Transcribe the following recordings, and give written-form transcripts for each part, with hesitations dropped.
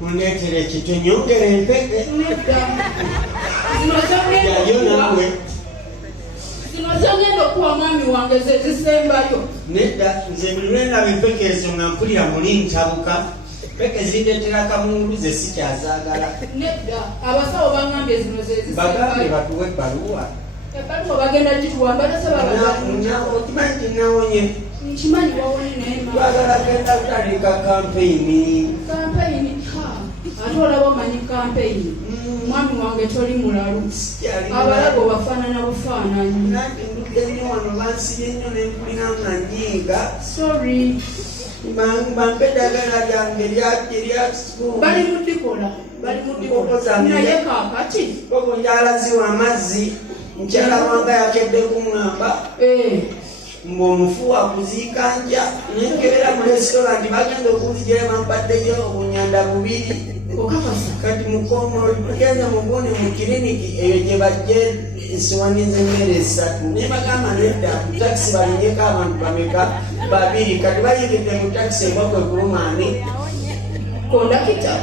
Unetere kitu nyongere mpeke. Yayo nawe. Sinozagenda okuwa mwami wange ze zisembayo. Nedda nze mulwena mpeke ezo nga mpulira muli ntabuka. Mpeke zindetera kamungu ze sikyazagala. Nedda abasawo bangambye zino ze zisembayo. Bagambe batuwe ebbaluwa. Ebbaluwa bagenda gituwa mbalasa babagamba. Okimanyi nawonye. Nkimanyi wawonye naye ma. Twagala genda kutandika kampeyini. Kampeyini ate olaba omanyi kampeyini. Mwami wange toli mulalu. Abalago bafaanana bufaananyi. Nange ndudde nnyo wano bansibye nnyo ne mpulira nga nnyiiga. Sorry. Bampe eddagala lyange erya school. Bali mu ddikola. Naye kaakati. Koko njalaziwa amazzi. Mukyala wange yakedde kuŋŋamba. Ng'omufuwa kuziika nja. Nenkebera mu restaurant bagenda okuzigera bampaddeyo obunyanda bubiri. Kati mukono tugenda mugone mu kiriniki eyo gye bajje ensiwani z'emmere 3 ne bagamba nedda mu takisi balinyeko abantu bameka 2 kati bayingidde mu takisi embakwe kulumaani kondakita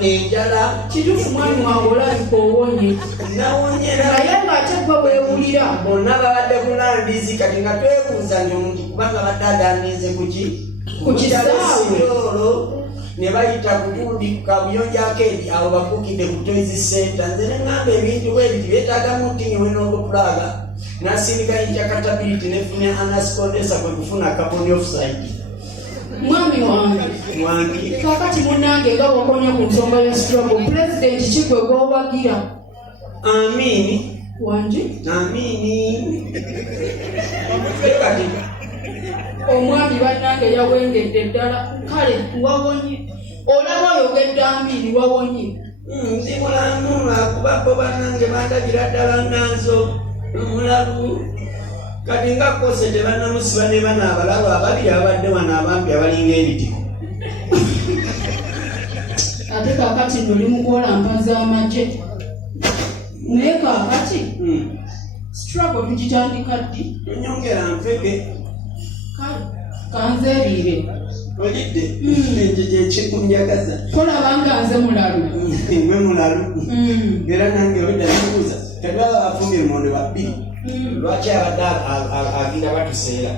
enjala kituufu mwami wange olabika owonye nawonyera naye ng'ate gwe weewulira bonna babadde kulandizi kati nga twebuuza nti omuntu kubanga badde adandize kuki ku kisaawe ne bayita ku gundi kabuyonja akedi awo bakukidde ku Toys Center nze ne ngamba ebintu bwebiti byetaagamu ntinyewe n'obupulaga nasindika injakatability nefuna anascondesa kwe kufuna carbon dioxide. Mwami wange kakati munange nga wakonya ku nsonga ya struggle president kigwe gwowagira. Amini wanje amini kati omwami bannange yawengedde ddala kale wawonye olaba oyogedde ambiri wawonye ndi mulamu akubako bannange bandabira ddala nanzo mulabu kati nga kose tebannamusiba ne bana abalabu ababiri abadde wano abampi abalinga ebitiko ate kakati nno oli mukola mpaza amagye naye kakati struggle tugitandika ddi tonyongera mpeke kanzeeriire olidde ekyo kyekikunjagaza kolabanga nze mulalu mwe mulalu era nange olidda nikubuuza tebaba bafumbye lumonde babbiri lwaki abadde agira batuseera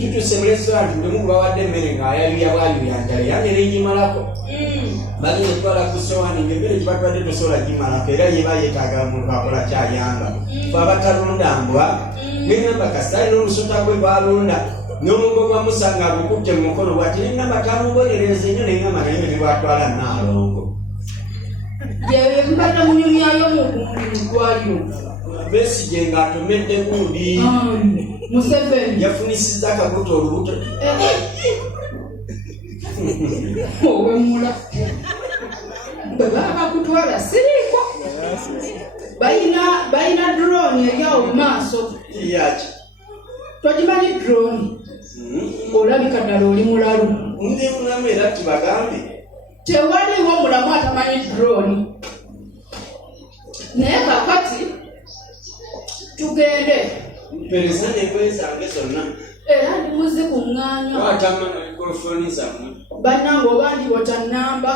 tutuse mu restaurant mulimu gubawadde emmere ng'ayayuya bwayuyanjala yange negimalako bagenda etwala ku sowaani ng'emmere gibatwadde tosobola gimalako era yeba yeetaaga muntu akola kyayamba fe abatalonda mbwa ng'engamba kasitaali n'omusota gwe gwalonda n'omugo gwa Musa ng'agukutte mu mukono bw'ati n'engamba tamubonereza ennyo n'engamba naye ne bwatwala Naalongo yewe mbadde munyumyayo mu ggwaliro Besigye ng'atomedde gundi Museveni yafunisizza akabuto olubuto owemula bwe baba bakutwala siriiko balina drone eryawo mu maaso yaki togimanyi drone olabika ddala oli mulalu ndi mulamu era tubagambe tewaliwo mulamu atamanyi drone naye kakati tugende mpereza n'engoye zange zonna era ndi muzikuŋŋaanya watama na mikorofoni zammwe bannange oba ndi wotannamba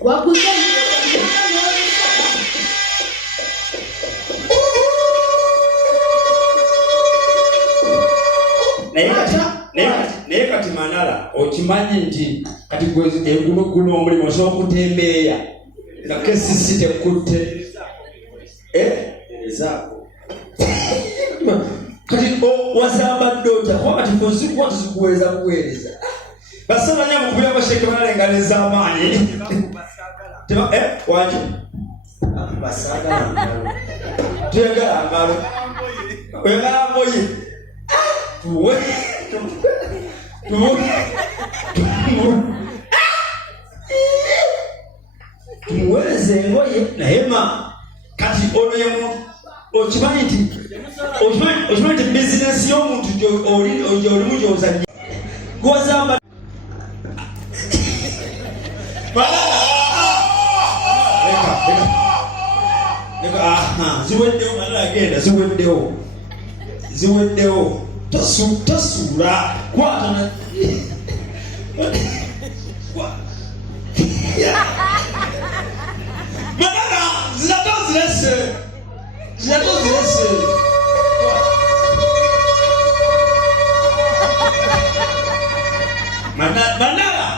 wakuze naye kati Manala okimanyi nti kati guno omulimu osobola okutembeeya nga kesisi tekutte kati wasamba ddota kuba kati fonsikuwa tuzikuweereza buweereza basabanya mukubira basheke banalenga nez'amaanyi wanje tuyagala ngalo oyagala ngoye tumuweereza engoye naye ma kati olwemu okimanyi nti bizinesi y'omuntu gy'olimu gy'ozannya gwozamba ziweddewo Manala agenda ziweddewo ziweddewo tosuula kwatana Manara zinato zirese Manara